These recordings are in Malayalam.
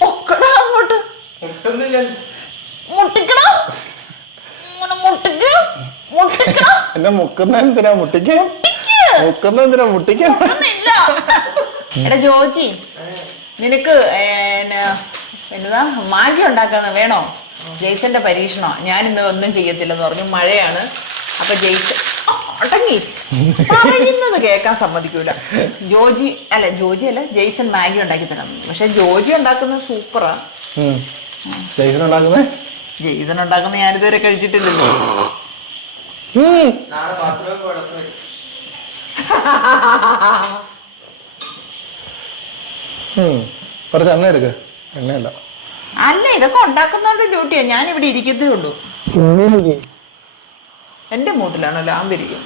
പൊക്കടാ അങ്ങോട്ട്. മുട്ടിക്ക്. എന്നെ മുക്കുന്ന എന്തിനാ മുട്ടിക്ക്? മുട്ടിക്ക്. മുക്കുന്ന എന്തിനാ മുട്ടിക്ക്? എടാ ജോജി നിനക്ക് എന്നതാ മാഗി ഉണ്ടാക്കുന്ന വേണോ? ജെയ്സന്റെ പരീക്ഷണോ? ഞാൻ ഇന്ന് ഒന്നും ചെയ്യത്തില്ലെന്ന് പറഞ്ഞു. മഴയാണ്. അപ്പൊ ജെയ്സൺ അടങ്ങി. പറയുന്നത് കേൾക്കാൻ സമ്മതിക്കൂല. ജോജി അല്ല ജോജി അല്ല ജെയ്സൺ മാഗി ഉണ്ടാക്കി തരാം. പക്ഷെ ജോജി ഉണ്ടാക്കുന്നത് സൂപ്പറാ ജെയ്സൺ ഉണ്ടാക്കുന്നത് ജെയ്സൺ ഉണ്ടാക്കുന്ന ഞാനിതുവരെ കഴിച്ചിട്ടില്ലല്ലോ. കുറച്ച് എണ്ണ എടുക്ക. എണ്ണയല്ല. അല്ല ഇതൊക്കെ ഉണ്ടാക്കുന്നവരുടെ ഡ്യൂട്ടിയാ ഞാൻ ഇവിടെ ഇരിക്കുന്നേ ഉള്ളൂ. എന്റെ മൂട്ടിലാണോ ലാമ്പിരിക്കും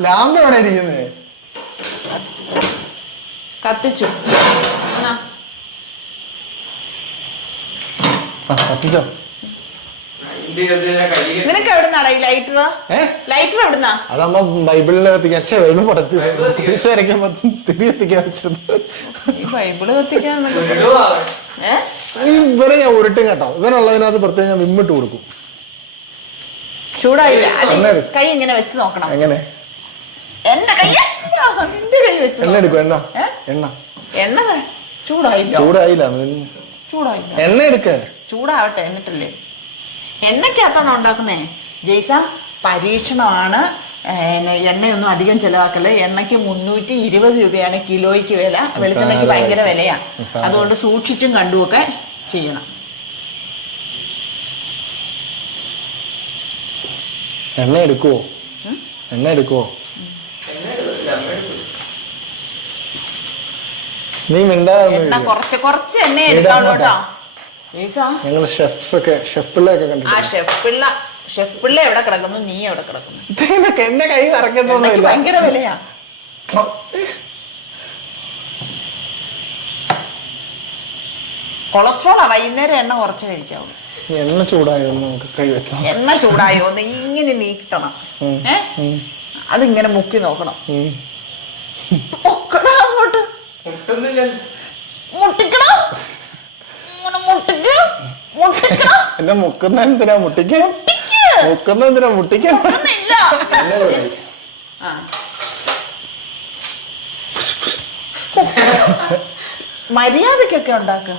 ലാമ്പ് എവിടെ ഇരിക്കുന്നേ? കത്തിച്ചു. കത്തിച്ചോ? നിനക്ക് എവിടുന്നാടാ ഈ ലൈറ്റർ ഏ? ലൈറ്റർ എവിടുന്നാ? അതാകുമ്പോ ബൈബിളിനെ കത്തിക്കാൻ ബൈബിൾ പടത്തി. കുരിശ് വരയ്ക്കുമ്പോ തിരി കത്തിക്കാൻ വെച്ചിരുന്നു ഈ ബൈബിൾ കത്തിക്കാൻ ഇവരെ ഞാൻ ഉരുട്ടും കേട്ടോ. ഇവനുള്ളതിനകത്ത് പ്രത്യേകം ഞാൻ വിമ്മിട്ട് കൊടുക്കും. ചൂടായില്ല. കൈ ഇങ്ങനെ വെച്ച് നോക്കണം. എങ്ങനെ? കൈ നിന്റെ കൈ വെച്ച് എണ്ണ നോക്കണം. എടുക്കും എണ്ണ. ഏ? എണ്ണ. എണ്ണ ചൂടായില്ല. ചൂടായില്ല ചൂടായില്ല. എണ്ണ എടുക്ക. ചൂടാവട്ടെ എന്നിട്ടല്ലേ? എണ്ണയ്ക്കകത്താണോ ഉണ്ടാക്കുന്നേ? ജയ്സ പരീക്ഷണമാണ്. എണ്ണയൊന്നും അധികം ചെലവാക്കൽ എണ്ണയ്ക്ക് മുന്നൂറ്റി ഇരുപത് രൂപയാണ് കിലോയ്ക്ക് വില. വെളിച്ചെണ്ണയ്ക്ക് ഭയങ്കര വിലയാ. അതുകൊണ്ട് സൂക്ഷിച്ചും കണ്ടുമൊക്കെ ചെയ്യണം. എണ്ണ എടുക്കുവോ? എണ്ണ എടുക്കുവോ? നീ മിണ്ടാ എണ്ണ കുറച്ച് കുറച്ച് എണ്ണ എടുക്കാണോട്ടോ എടുക്കാവുള്ളൂ കേട്ടോ. ജയ്സ ഞങ്ങൾ ഷെഫ്സ് ഒക്കെ ഷെഫ് പിള്ളയൊക്കെ ആ കണ്ടിട്ടുണ്ട് ഷെഫ് പിള്ള ഷെഫ് പിള്ള എവിടെ കിടക്കുന്നു? നീ എവിടെ കിടക്കുന്നു? ഇതൊക്കെ എന്റെ കൈ കറക്കുന്നൊന്നുമില്ല ഭയങ്കര വിലയാ. കൊളസ്ട്രോളാ വൈകുന്നേരം എണ്ണ കുറച്ച് കഴിക്കാവുള്ളൂ എണ്ണ ചൂടായോ എന്ന് നമുക്ക് കൈ വെച്ചോ എണ്ണ ചൂടായോ എന്ന് ഇങ്ങനെ നീട്ടണം. ഏ. അതിങ്ങനെ മുക്കി നോക്കണം. അങ്ങോട്ട്. മുട്ടൊന്നുമില്ലല്ലോ മുട്ടിക്കടാ ഇങ്ങനെ മുട്ടിക്ക് മുട്ടിക്കടാ എന്നെ മുക്കുന്ന എന്തിനാ മുട്ടിക്ക്? മുട്ടിക്ക്. മുക്കുന്ന എന്തിനാ മുട്ടിക്ക്? ഒന്നുമില്ല ആ. മര്യാദക്കൊക്കെ ഉണ്ടാക്ക.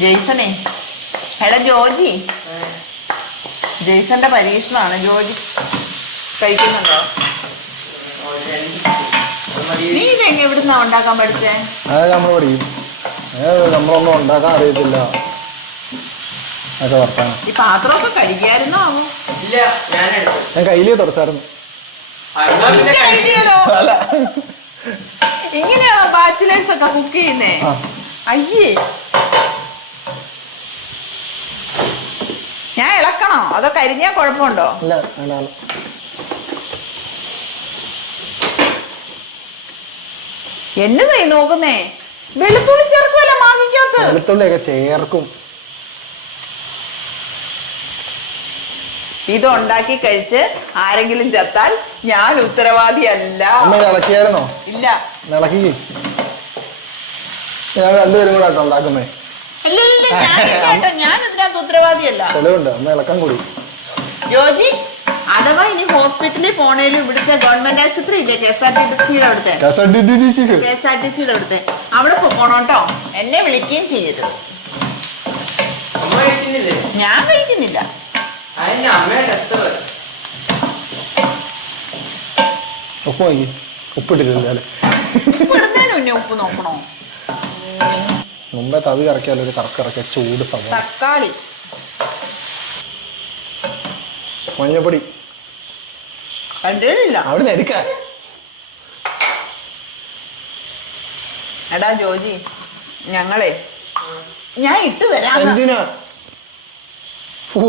ജെയ്സണേ. എടാ ജോജി. ജെയ്സന്റെ പരീക്ഷണമാണ്. ജോജി കഴിക്കുന്നുണ്ടോ? നീ ഇതെങ്ങനെ എവിടുന്നാ ഉണ്ടാക്കാൻ പഠിച്ചേ? അത് നമ്മൾ പഠിക്കും. നമ്മളൊന്നും ഉണ്ടാക്കാൻ അറിയത്തില്ല. അതൊക്കെ വർത്താനം. ഈ പാത്രമൊക്കെ? ഇല്ല ഞാനെടുത്തു ഞാൻ കയ്യിലേ തുടച്ചായിരുന്നു. ഇങ്ങനെയാണോ ബാച്ചിലേഴ്സ് ഒക്കെ കുക്ക് ചെയ്യുന്നേ? ആ. അയ്യേ. ഞാൻ ഇളക്കണോ? അതോ കരിഞ്ഞാ കുഴപ്പമുണ്ടോ? ഇല്ല വേണ്ട വേണ്ട. എന്നതായി നോക്കുന്നേ? വെളുത്തുള്ളി ചേർക്കുമല്ല മാങ്ങിക്കകത്ത് വെളുത്തുള്ളിയൊക്കെ ചേർക്കും. ഇത് ഉണ്ടാക്കി കഴിച്ച് ആരെങ്കിലും ചത്താൽ ഞാൻ ഉത്തരവാദിയല്ല. അമ്മ ഇത് ഇളക്കിയായിരുന്നോ? ഇല്ല. ഇളക്കി. ഞാൻ രണ്ടുപേരും കൂടെ ആട്ടോ ഉണ്ടാക്കുന്നേ. ഇല്ല, ഇല്ല, ഞാനില്ല കേട്ടോ. ഞാൻ ഇതിനകത്ത് ഉത്തരവാദിയല്ല. തെളിവുണ്ട് അമ്മ കൂടി. ജോജി അഥവാ ഇനി ഹോസ്പിറ്റലിൽ പോണേലും ഇവിടുത്തെ ഗവൺമെന്റ് ആശുപത്രി ഇല്ലേ? കെ എസ് ആർ ടി സിയുടെ അവിടുത്തെ. കെ എസ് ആർ ടി സിയുടെ അവിടുത്തെ. അവിടെ പോകണം കേട്ടോ. എന്നെ വിളിക്കുകയും ചെയ്യരുത്. ഞാൻ കഴിക്കുന്നില്ല ഉപ്പ് നോക്കണോ? മുമ്പേ തവി കറക്കിയാൽ ഒരു കറക്കിറക്കിയ ചൂട് തക്കാളി. മഞ്ഞപ്പൊടി. കണ്ടില്ല എടാ ജോജി ഞങ്ങളെ ഞാൻ ഇട്ട് തരാം. എന്തിനാ? ഓ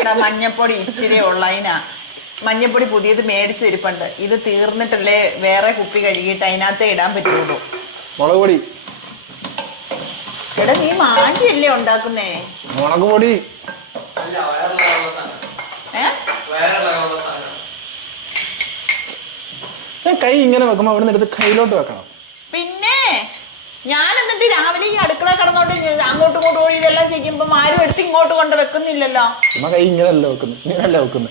എടാ മഞ്ഞപ്പൊടി ഇച്ചിരി ഉള്ളതിനാ. മഞ്ഞപ്പൊടി പുതിയത് മേടിച്ച് ഇരിപ്പുണ്ട്. ഇത് തീർന്നിട്ടല്ലേ വേറെ കുപ്പി കഴുകിയിട്ട് അതിനകത്ത് ഇടാൻ പറ്റുള്ളൂ. മുളക് പൊടി. എടാ നീ മാറ്റിയല്ലേ ഉണ്ടാക്കുന്നേ? മുളക് പൊടി. കൈ ഇങ്ങനെ വെക്കുമ്പോ അവിടെ നിന്ന് എടുത്ത് കയ്യിലോട്ട് വെക്കണം. പിന്നെ ഞാൻ എന്നിട്ട് രാവിലെ ഈ അടുക്കള കടന്നോണ്ട് അങ്ങോട്ടും ഇങ്ങോട്ടും ഓടി ഇതെല്ലാം ചെയ്യുമ്പോ ആരും എടുത്ത് ഇങ്ങോട്ട് കൊണ്ട് വെക്കുന്നില്ലല്ലോ. നമ്മ കൈ ഇങ്ങനല്ല വെക്കുന്നു. ഇങ്ങനല്ല വെക്കുന്നു.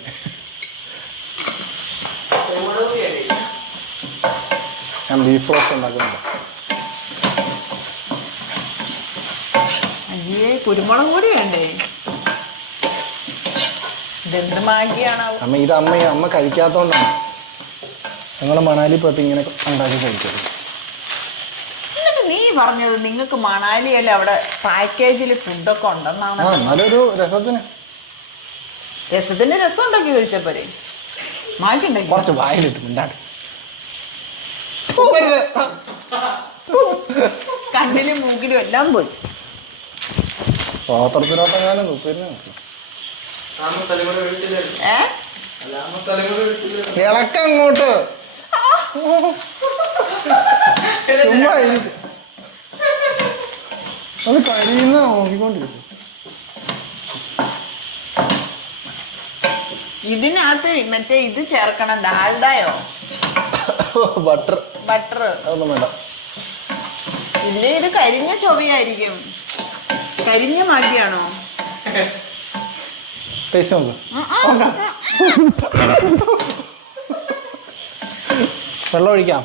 ഞാൻ ബീഫ് റോസ്റ്റ് ഉണ്ടാക്കുന്നുണ്ട്. അയ്യേ കുരുമുളക് കൂടി വേണ്ടേ? ഇതെന്ത് മാഗിയാണാവും? അമ്മ ഇത് അമ്മ അമ്മ കഴിക്കാത്തോണ്ടാണ് ഞങ്ങൾ മണാലി പോയപ്പോൾ ഇങ്ങനെ ഉണ്ടാക്കി എന്നിട്ട് നീ പറഞ്ഞത് നിങ്ങൾക്ക് മണാലിയല്ലേ അവിടെ പാക്കേജിൽ ഫുഡൊക്കെ ആ ഉണ്ടെന്നാണ്. എന്നാലൊരു രസത്തിന്. രസത്തിന്റെ രസം ഉണ്ടാക്കി കഴിച്ചപ്പോരെ മാഗി കുറച്ച് വായിലിട്ട് തുപ്പരുത്. കണ്ണിലും മൂക്കിലും എല്ലാം പോയി. കൂടെ വീട്ടിൽ. ഇളക്കങ്ങോട്ട്. ചുമ്മാ. അത് കരിയുന്ന നോക്കിക്കൊണ്ടിരിക്കും. ഇതിനകത്ത് മറ്റേ ഇത് ചേർക്കണം ഡാൽഡയോ ബട്ടർ. ബട്ടർ. ഒന്നും വേണ്ട. ഇല്ലേ ഇത് കരിഞ്ഞ ചൊവ്വയായിരിക്കും കരിഞ്ഞ മാഗിയാണോ? ടേസ്റ്റ് നോക്ക്. വെള്ളം ഒഴിക്കാം.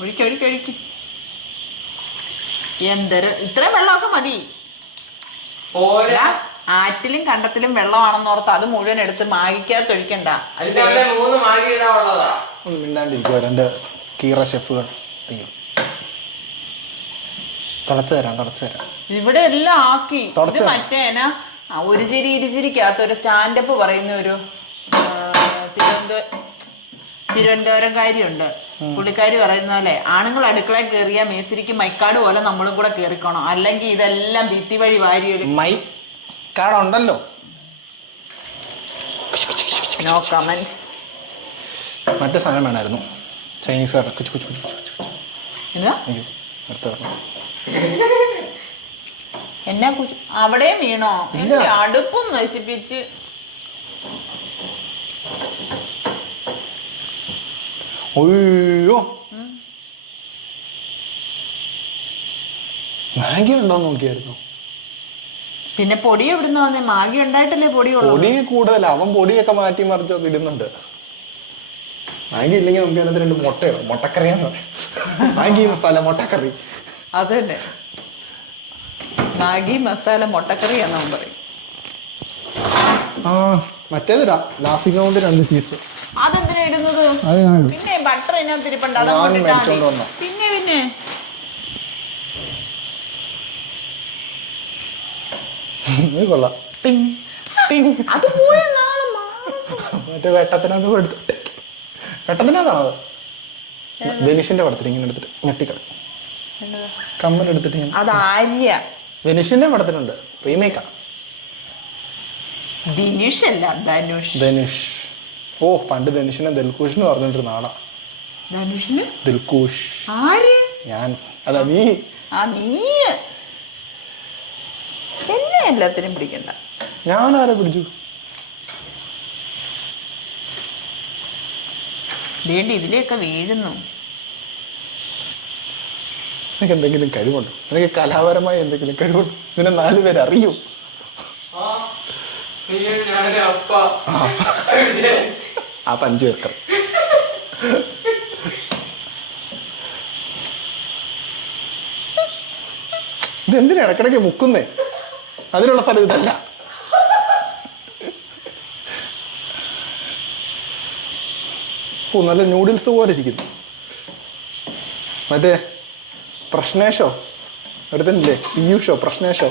ഒഴിക്ക് ഒഴിക്ക് ഒഴിക്ക്. എന്തൊരു ഇത്രയും വെള്ളമൊക്കെ മതി. പോരാ ആറ്റിലും കണ്ടത്തിലും വെള്ളമാണെന്ന് ഓർത്ത് അത് മുഴുവൻ എടുത്ത് മാഗിക്കകത്ത് ഒഴിക്കണ്ട. അത് അതിന്റെ മൂന്ന് മാഗി ഇടാനുള്ളതാ. ഒന്ന് മിണ്ടാണ്ടിരിക്കുക രണ്ട് കീറ ഷെഫുകൾ. അയ്യോ. തിളച്ച് തരാം തരാം. ഇവിടെ എല്ലാം ആക്കി. ഇത് തുടച്ച്. മറ്റേന ആ, ഒരു ചിരി ഇരുചിരിക്കകത്ത് ഒരു സ്റ്റാൻഡപ്പ് പറയുന്ന ഒരു തിരുവനന്തപുരം കാര്യുണ്ട് പുള്ളിക്കാരി പറയുന്ന പോലെ ആണുങ്ങൾ അടുക്കളയിൽ കയറിയ മേസ്തിരിക്ക് മൈക്കാട് പോലെ നമ്മളും കൂടെ കയറിക്കണം അല്ലെങ്കിൽ ഇതെല്ലാം ഭിത്തി വഴി വാരി മൈ കാർഡ് ഉണ്ടല്ലോ നോ കമന്റ്സ് മറ്റേ സാധനം വേണമായിരുന്നു. ചൈനീസ് കാർഡ് കുച്ചു കുച്ചു കുച്ചു കുച്ചു കുച്ചു. എന്താ? അയ്യോ അടുത്ത. എന്നാ കുശ അവിടെയും വീണോ. എന്റെ അടുപ്പും നശിപ്പിച്ച്. മാഗി ഉണ്ടോ നോക്കിയായിരുന്നു. പിന്നെ പൊടി എവിടുന്ന് വന്നേ? മാഗി ഉണ്ടായിട്ടല്ലേ പൊടി പൊടി കൂടുതല. അവൻ പൊടിയൊക്കെ മാറ്റി മറിച്ചൊക്കെ ഇടുന്നുണ്ട്. മാഗി ഇല്ലെങ്കിൽ നമുക്ക് അതിനകത്ത് രണ്ട് മുട്ടയോ മുട്ടക്കറിയാന്ന് മാഗി മസാല മുട്ടക്കറി. അത് തന്നെ മാഗി മസാല മുട്ടക്കറി എന്നാ പറയും. ആ മറ്റേതിടാ. ലാഫിംഗ് കൊണ്ട് രണ്ട് ചീസ് അതെന്തിനാ ഇടുന്നത്? അത് ഞാൻ ഇടും. പിന്നെ ബട്ടർ ഇതിനകത്ത് ഇരിപ്പുണ്ട് ഞാൻ അതങ്ങോട്ട് ഇട്ടാ മതി മേടിച്ചോണ്ട് വന്നോ. പിന്നെ പിന്നെ. ഇത് കൊള്ളാം. ടിങ് ടിങ്. അത് പോയ നാളെ മാറും. മറ്റേ വെട്ടത്തിനകത്ത് എടുത്ത്. വെട്ടത്തിനകത്താണോ അത്? വെനിഷിന്റെ പടത്തിൽ ഇങ്ങനെ എടുത്തിട്ട് ഞെട്ടിക്കള എടുത്തിട്ട് ഇങ്ങനെ അത് ആര്യ. വെനിഷിന്റെ പടത്തിലുണ്ട്. റീമേക്കാ. ദിനുഷ് അല്ല ധനുഷ്. ധനുഷ്. ഓ പണ്ട് ധനുഷിനെ ദിൽഖുഷ് എന്ന് പറഞ്ഞിട്ടിരുന്ന ആളാ ധനുഷിന്? ദിൽഖുഷ് ആര്? ഞാൻ. അല്ല നീ. ആ നീ. എന്നെ എല്ലാത്തിനും പിടിക്കണ്ട. ഞാൻ ആരെ പിടിച്ചു ദേണ്ടി ഇതിലെയൊക്കെ വീഴുന്നു. നിനക്ക് എന്തെങ്കിലും കഴിവുണ്ടോ? നിനക്ക് കലാപരമായി എന്തെങ്കിലും കഴിവുണ്ടോ? നിന്നെ നാല് പേര് അറിയൂ. ആ പഞ്ചു എത്ര ഇതെന്തിനാ ഇടക്കിടയ്ക്ക് മുക്കുന്നേ? അതിനുള്ള സ്ഥലം ഇതല്ല. ഓ നല്ല നൂഡിൽസ് പോലെ ഇരിക്കുന്നു. മറ്റേ പ്രശ്നേഷോ? ഒരുത്തനില്ലേ? പിയൂഷോ പ്രശ്നേഷോ?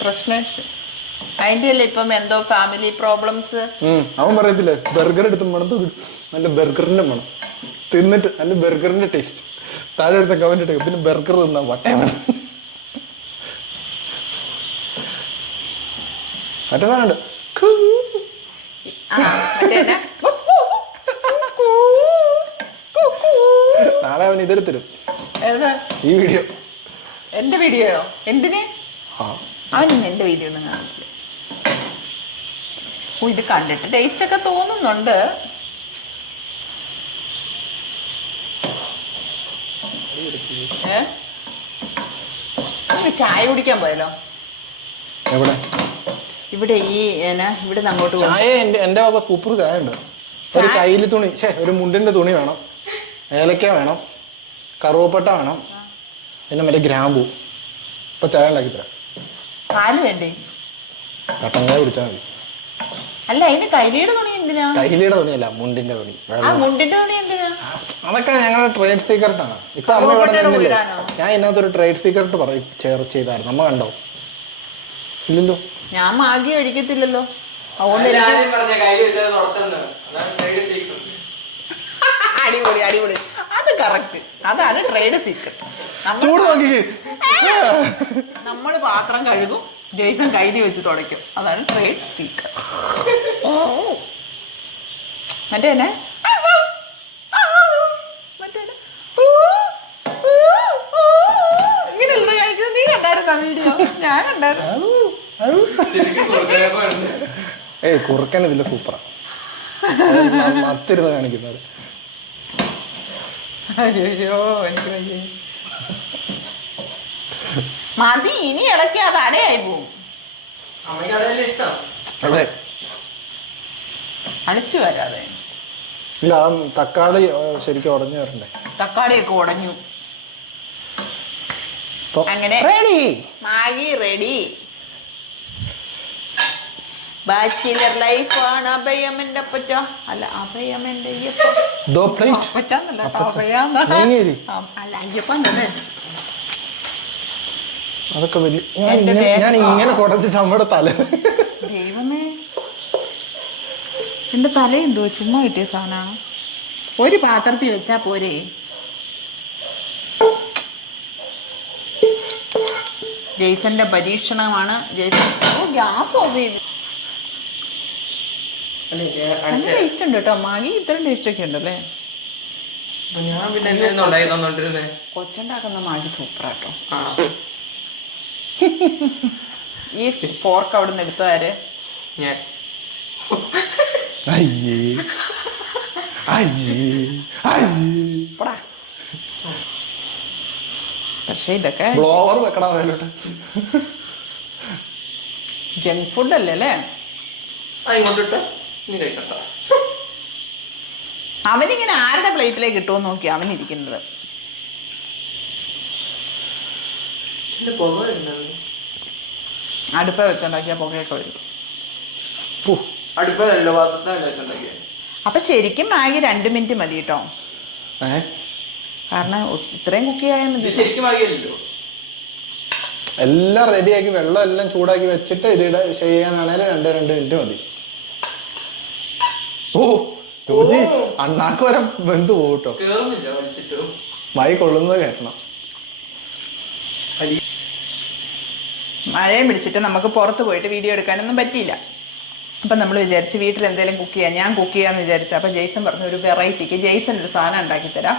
പ്രശ്നേഷ്. അതിന്റെ അല്ലേ ഇപ്പം എന്തോ ഫാമിലി പ്രോബ്ലംസ് ഉം, അവൻ പറയത്തില്ലേ ബർഗർ എടുത്ത് മണത്ത് വിടും നല്ല ബർഗറിന്റെ മണം. തിന്നിട്ട് നല്ല ബർഗറിന്റെ ടേസ്റ്റ് താഴെ എടുത്ത കമന്റ് ഇട്ടേക്ക് പിന്നെ ബർഗർ തിന്നാ വട്ടേ മതി മറ്റേ സാധനമുണ്ട്. കൂ. ആ? നാളെ അവൻ ഇതെടുത്തിരും ഈ വീഡിയോ. എന്റെ വീഡിയോയോ? എന്തിന്? അവൻ എന്റെ വീഡിയോ ഒന്നും കാണില്ല ഓ ഇത് കണ്ടിട്ട് ടേസ്റ്റ് ഒക്കെ തോന്നുന്നുണ്ട്. ചായ കുടിക്കാൻ പോയല്ലോ. എവിടെ? ഇവിടെ ഈ ഇവിടെ അങ്ങോട്ട് ചായ എന്റെ എന്റെ സൂപ്പർ ചായ ഉണ്ട്. ഒരു കയ്യിൽ തുണി ഒരു മുണ്ടിന്റെ തുണി വേണം. ഏലക്ക വേണം. കറുവപ്പട്ട വേണം. പിന്നെ മറ്റേ ഗ്രാമ്പു. ഇപ്പൊ ചായ ഉണ്ടാക്കി തരാം പാൽ വേണ്ടേ? കട്ടൻ ചായ കുടിച്ചാൽ മതി. അല്ല അതിന് കൈലിയുടെ തുണി എന്തിനാ? തുണിയല്ല മുണ്ടിന്റെ തുണി. ആ മുണ്ടിന്റെ തുണി എന്തിനാ? അതൊക്കെ ഞങ്ങളുടെ ട്രേഡ് സീക്രട്ട് ആണ്. ഇപ്പൊ അമ്മ ഇവിടെ നിന്നില്ലേ? ഞാൻ ഇതിനകത്ത് ഒരു ട്രേഡ് സീക്രട്ട് പറയും ചേർ ചെയ്തായിരുന്നു. അമ്മ കണ്ടോ? ഇല്ലല്ലോ. ഞാൻ മാഗി ഒഴിക്കത്തില്ലല്ലോ അതുകൊണ്ട് പറഞ്ഞ കയ്യിൽ വെച്ചത് അതാണ് trade കറക്റ്റ് അതാണ് ട്രേഡ് സീക്രട്ട് ചൂട് നോക്കി. നമ്മൾ പാത്രം കഴുകും ജെയ്സൺ കൈതി വെച്ച് തുടയ്ക്കും. അതാണ് ട്രേഡ് സീക്രട്ട് മറ്റേ തന്നെ ഇങ്ങനെയല്ലോ കാണിക്കുന്നത്? നീ കണ്ടായിരുന്ന വീഡിയോ ഞാൻ കണ്ടായിരുന്നു. ശരിക്കും കുറുക്കനൊക്കെ ഉണ്ട്. ഏയ് കുറുക്കൻ ഇതിൽ സൂപ്പറാണ് മത്തിരുന്ന് കാണിക്കുന്നത്. അയ്യോ എനിക്ക് വയ്യ. മതി ഇനി ഇളക്കി അത് അടയായി പോവും. അതെ. അടിച്ചു വരാതെ. ഇല്ല ആ തക്കാളി ആ, ശരിക്കും ഉടഞ്ഞു വരണ്ടേ? തക്കാളിയൊക്കെ ഉടഞ്ഞു. അങ്ങനെ റെഡി! Maggi ready. ബാച്ചിലർ ലൈഫാണ് അഭയമെന്റെ അപ്പച്ച. അല്ല. അഭയാന്ന്. അല്ല അയ്യപ്പന്നല്ലേ അതൊക്കെ വലിയ ഞാൻ ഇങ്ങനെ- കുടച്ചിട്ട് അമ്മയുടെ തല ദൈവമേ. എന്റെ തല എന്തോ ചുമ്മാ കിട്ടിയ സാധനമാണ് ഒരു പാത്രത്തിൽ വെച്ചാ പോരെ. ജെയ്സന്റെ പരീക്ഷണമാണ്. ജെയ്സൺ ഗ്യാസ് ഓഫ് ചെയ്ത്. നല്ല ടേസ്റ്റ് ഉണ്ട് കേട്ടോ മാഗി ഇത്രയും ടേസ്റ്റ് ഒക്കെ ഉണ്ടല്ലേ? ഞാൻ പിന്നെ എന്നെ ഉണ്ടായി തന്നോണ്ടിരുന്നേ? കൊച്ചുണ്ടാക്കുന്ന മാഗി സൂപ്പർ ആട്ടോ. ഈ ഫോർക്ക് അവിടെ നിന്ന് എടുത്തതാര്? ഞാൻ. അയ്യേ. അയ്യേ. അയ്യേ. പോടാ. പക്ഷെ ഇതൊക്കെ ബ്ലോവർ ജങ്ക് ഫുഡ് അല്ലേ അല്ലേ? ഇങ്ങോട്ടിട്ട് അവനിങ്ങനെ ആരുടെ പ്ലേറ്റിലേക്ക് കിട്ടുമെന്ന് നോക്കി അവൻ ഇരിക്കുന്നത്? അടുപ്പ വെച്ചുണ്ടാക്കിയ പുകയൊക്കെ വരും. അടുപ്പല്ലോ അപ്പൊ ശരിക്കും മാഗി രണ്ട് മിനിറ്റ് മതി കേട്ടോ. കാരണം ഇത്രയും കുക്ക് ചെയ്യാൻ മതി ശരിക്കും എല്ലാം റെഡിയാക്കി വെള്ളം എല്ലാം ചൂടാക്കി വെച്ചിട്ട് ഇത് ചെയ്യാനാണെങ്കിൽ രണ്ട് രണ്ട് മിനിറ്റ് മതി. ഓ ജോജി അണ്ണാക്ക് വരെ വെന്ത് പോകട്ടോ കേട്ടോ കേറുന്നില്ല വലിച്ചിട്ട് വൈ കൊള്ളുന്നത് കേട്ടണം. മഴയും പിടിച്ചിട്ട് നമുക്ക് പുറത്ത് പോയിട്ട് വീഡിയോ എടുക്കാനൊന്നും പറ്റിയില്ല. അപ്പം നമ്മൾ വിചാരിച്ച് വീട്ടിൽ എന്തെങ്കിലും കുക്ക് ചെയ്യാം. ഞാൻ കുക്ക് ചെയ്യാമെന്ന് വിചാരിച്ചു. അപ്പം ജെയ്സൺ പറഞ്ഞു ഒരു വെറൈറ്റിക്ക് ജെയ്സൺ ഒരു സാധനം ഉണ്ടാക്കി തരാം.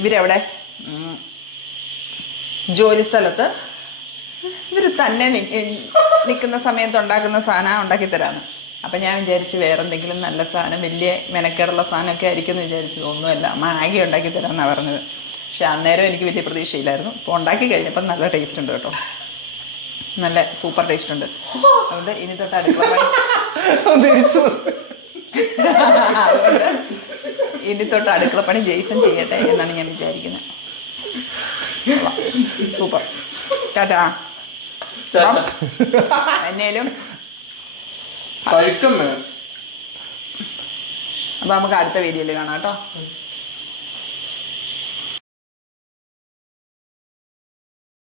ഇവരവിടെ ജോലി സ്ഥലത്ത് ഇവർ തന്നെ നിൽക്കുന്ന സമയത്ത് ഉണ്ടാക്കുന്ന സാധനം ഉണ്ടാക്കി തരാമെന്ന് അപ്പം ഞാൻ വിചാരിച്ച് വേറെ എന്തെങ്കിലും നല്ല സാധനം വലിയ മെനക്കേടുള്ള സാധനമൊക്കെ ആയിരിക്കും എന്ന് വിചാരിച്ചത് ഒന്നുമല്ല മാഗി ഉണ്ടാക്കി തരാമെന്നാണ് പറഞ്ഞത്. പക്ഷെ അന്നേരം എനിക്ക് വലിയ പ്രതീക്ഷയില്ലായിരുന്നു. അപ്പോൾ ഉണ്ടാക്കി കഴിഞ്ഞപ്പം നല്ല ടേസ്റ്റ് ഉണ്ട് കേട്ടോ. നല്ല സൂപ്പർ ടേസ്റ്റ് ഉണ്ട്. അതുകൊണ്ട് ഇനി തൊട്ട് അടുക്കള തിരിച്ചു. അതുകൊണ്ട് ഇനി തൊട്ട് അടുക്കള പണി ജെയ്സൺ ചെയ്യട്ടെ എന്നാണ് ഞാൻ വിചാരിക്കുന്നത്. Super tata. എന്നേലും അപ്പൊ നമുക്ക് അടുത്ത വീഡിയോയിൽ കാണാം കേട്ടോ.